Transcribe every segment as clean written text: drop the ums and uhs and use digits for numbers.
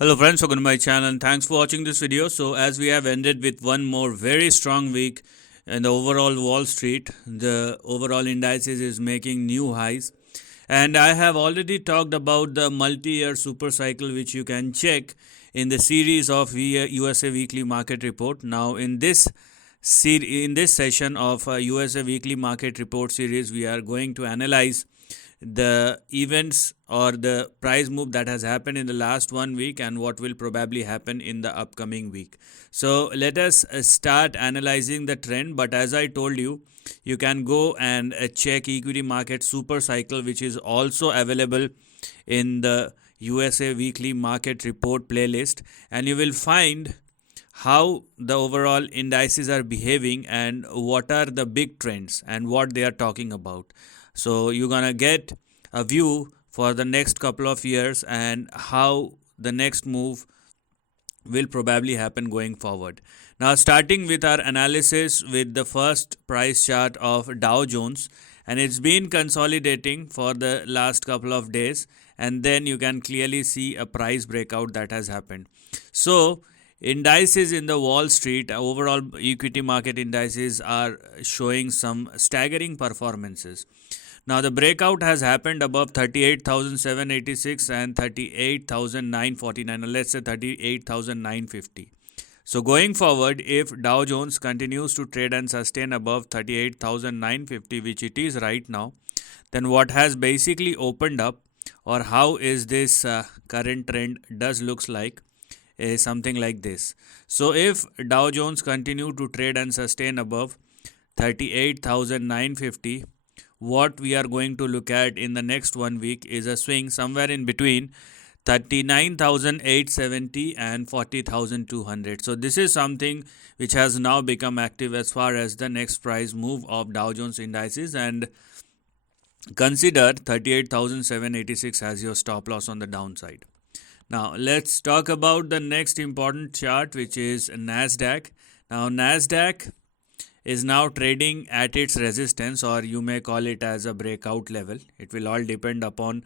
Hello friends, welcome to my channel and thanks for watching this video. So as we have ended with one more very strong week in the overall Wall Street, the overall indices is making new highs. And I have already talked about the multi-year super cycle which you can check in the series of USA Weekly Market Report. Now in this session of USA Weekly Market Report series, we are going to analyze the events or the price move that has happened in the last 1 week and what will probably happen in the upcoming week. So let us start analyzing the trend. But as I told you, you can go and check equity market super cycle, which is also available in the USA Weekly Market Report playlist, and you will find how the overall indices are behaving and what are the big trends and what they are talking about. So you're gonna get a view for the next couple of years and how the next move will probably happen going forward. Now starting with our analysis with the first price chart of Dow Jones, and it's been consolidating for the last couple of days, and then you can clearly see a price breakout that has happened. So indices in the Wall Street, overall equity market indices are showing some staggering performances. Now the breakout has happened above 38,786 and 38,949, or let's say 38,950. So going forward, if Dow Jones continues to trade and sustain above 38,950, which it is right now, then what has basically opened up, or how is this current trend does looks like, is something like this. So if Dow Jones continue to trade and sustain above 38,950, what we are going to look at in the next 1 week is a swing somewhere in between 39,870 and 40,200. So this is something which has now become active as far as the next price move of Dow Jones indices, and consider 38,786 as your stop loss on the downside. Now let's talk about the next important chart, which is NASDAQ. Now NASDAQ is now trading at its resistance, or you may call it as a breakout level. It will all depend upon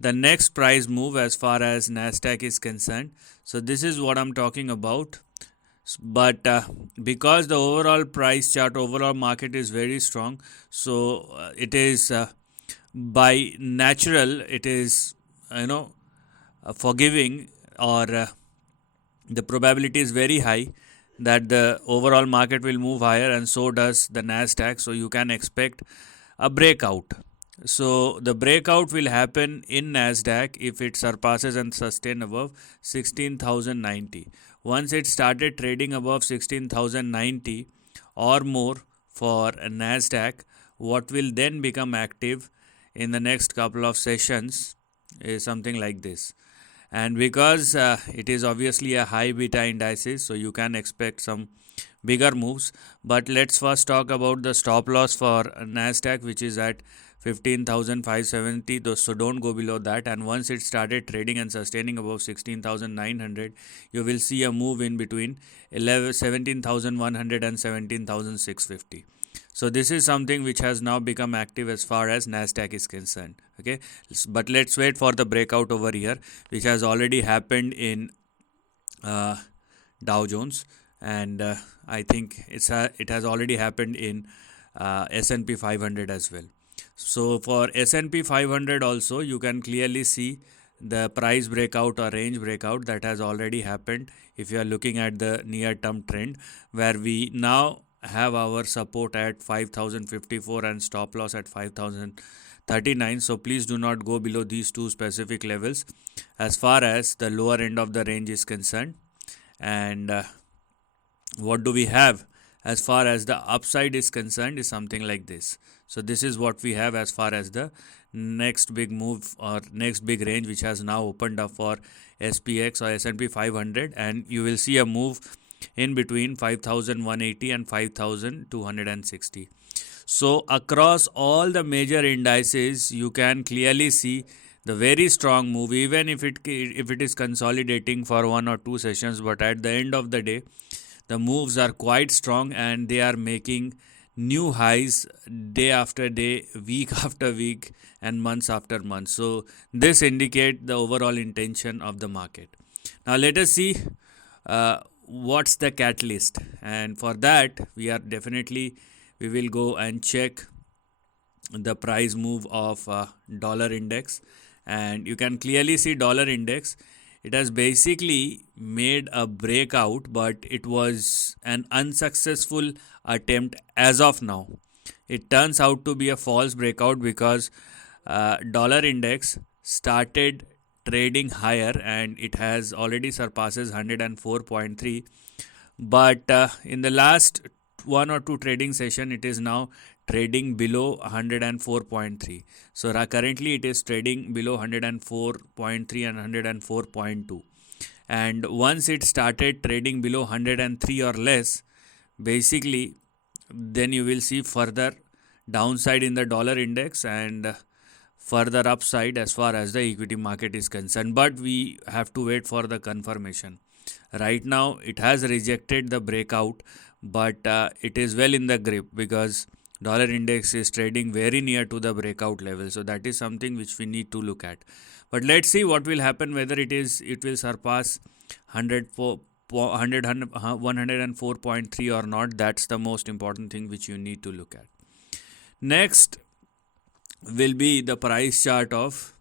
the next price move as far as NASDAQ is concerned. So this is what I'm talking about. But because the overall price chart, overall market is very strong, so it is by natural, it is forgiving, or the probability is very high that the overall market will move higher, and so does the NASDAQ. So you can expect a breakout. So the breakout will happen in NASDAQ if it surpasses and sustains above 16,090. Once it started trading above 16,090 or more for NASDAQ, what will then become active in the next couple of sessions is something like this. And because it is obviously a high beta indices, so you can expect some bigger moves. But let's first talk about the stop loss for NASDAQ, which is at 15,570. So don't go below that. And once it started trading and sustaining above 16,900, you will see a move in between 17,100 and 17,650. So this is something which has now become active as far as NASDAQ is concerned. Okay, but let's wait for the breakout over here, which has already happened in Dow Jones, and I think it has already happened in S&P 500 as well. So for S&P 500 also, you can clearly see the price breakout or range breakout that has already happened if you are looking at the near term trend, where we now have our support at 5,054 and stop loss at 5,039. So please do not go below these two specific levels as far as the lower end of the range is concerned. And what do we have as far as the upside is concerned is something like this. So this is what we have as far as the next big move or next big range, which has now opened up for SPX or S&P 500, and you will see a move in between 5,180 and 5,260. So across all the major indices, you can clearly see the very strong move, even if it is consolidating for 1 or 2 sessions. But at the end of the day, the moves are quite strong and they are making new highs day after day, week after week, and months after months. So this indicates the overall intention of the market. Now let us see what's the catalyst, and for that we will go and check the price move of dollar index. And you can clearly see dollar index, it has basically made a breakout, but it was an unsuccessful attempt as of now. It turns out to be a false breakout because dollar index started trading higher and it has already surpasses 104.3, but in the last one or two trading session it is now trading below 104.3. So currently it is trading below 104.3 and 104.2, and once it started trading below 103 or less, basically then you will see further downside in the dollar index and further upside as far as the equity market is concerned, but we have to wait for the confirmation. Right now it has rejected the breakout, but it is well in the grip because dollar index is trading very near to the breakout level. So that is something which we need to look at. But let's see what will happen, whether it will surpass 104.3 or not. That's the most important thing which you need to look at. Next will be the price chart of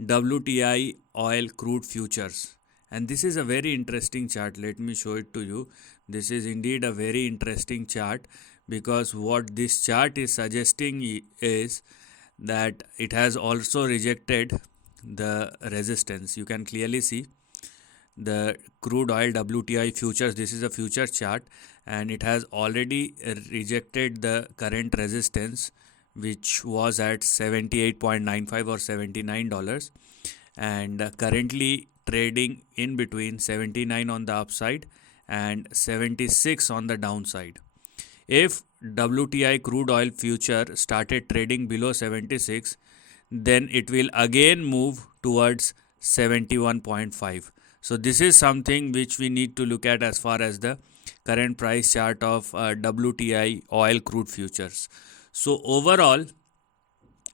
WTI oil crude futures, and this is a very interesting chart. Let me show it to you. This is indeed a very interesting chart because what this chart is suggesting is that it has also rejected the resistance. You can clearly see the crude oil WTI futures. This is a future chart and it has already rejected the current resistance, which was at 78.95 or $79, and currently trading in between 79 on the upside and 76 on the downside. If WTI crude oil future started trading below 76, then it will again move towards 71.5. So this is something which we need to look at as far as the current price chart of WTI oil crude futures. So overall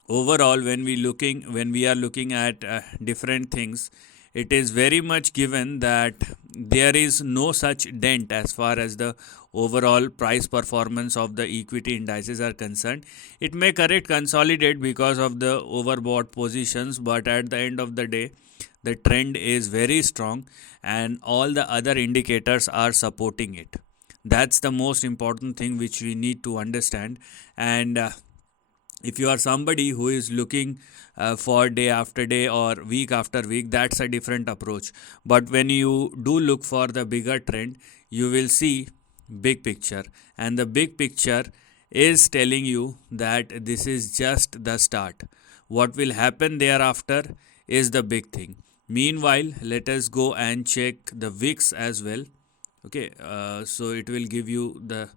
when we are looking at different things, it is very much given that there is no such dent as far as the overall price performance of the equity indices are concerned. It may consolidate because of the overbought positions, but at the end of the day the trend is very strong and all the other indicators are supporting it. That's the most important thing which we need to understand. And if you are somebody who is looking for day after day or week after week, that's a different approach. But when you do look for the bigger trend, you will see big picture, and the big picture is telling you that this is just the start. What will happen thereafter is the big thing. Meanwhile, let us go and check the VIX as well. Okay, so it will give you the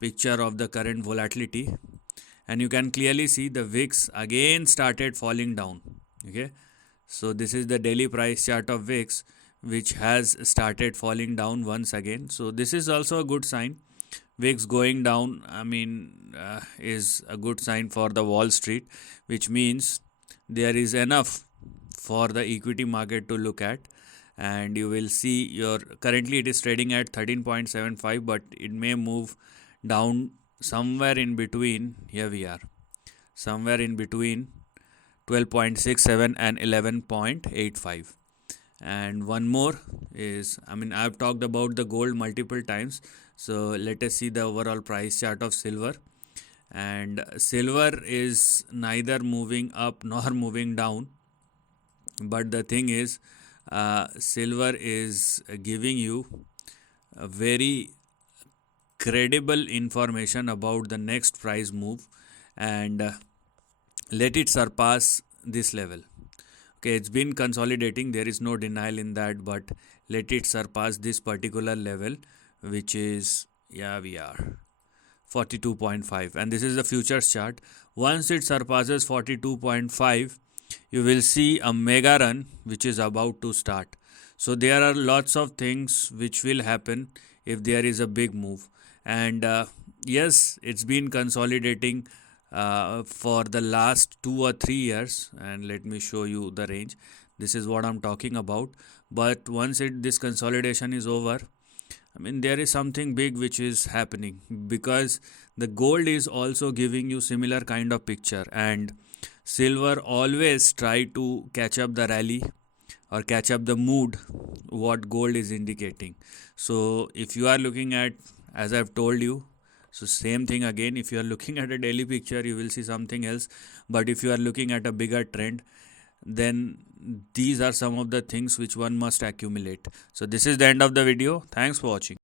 picture of the current volatility, and you can clearly see the VIX again started falling down. Okay, so this is the daily price chart of VIX, which has started falling down once again. So this is also a good sign. VIX going down, is a good sign for the Wall Street, which means there is enough for the equity market to look at. And you will see your currently it is trading at 13.75, but it may move down somewhere in between. Here we are, somewhere in between 12.67 and 11.85. And one more is, I've talked about the gold multiple times, so let us see the overall price chart of silver. And silver is neither moving up nor moving down, but the thing is, silver is giving you a very credible information about the next price move, and let it surpass this level. Okay, it's been consolidating, there is no denial in that, but let it surpass this particular level, which is, we are 42.5, and this is the futures chart. Once it surpasses 42.5, you will see a mega run which is about to start. So there are lots of things which will happen if there is a big move. And yes, it's been consolidating for the last 2 or 3 years, and let me show you the range. This is what I'm talking about. but once this consolidation is over, I mean, there is something big which is happening, because the gold is also giving you similar kind of picture, and silver always try to catch up the rally or catch up the mood what gold is indicating. So if you are looking at, as I've told you, so same thing again, if you are looking at a daily picture, you will see something else, but if you are looking at a bigger trend, then these are some of the things which one must accumulate. So this is the end of the video. Thanks for watching.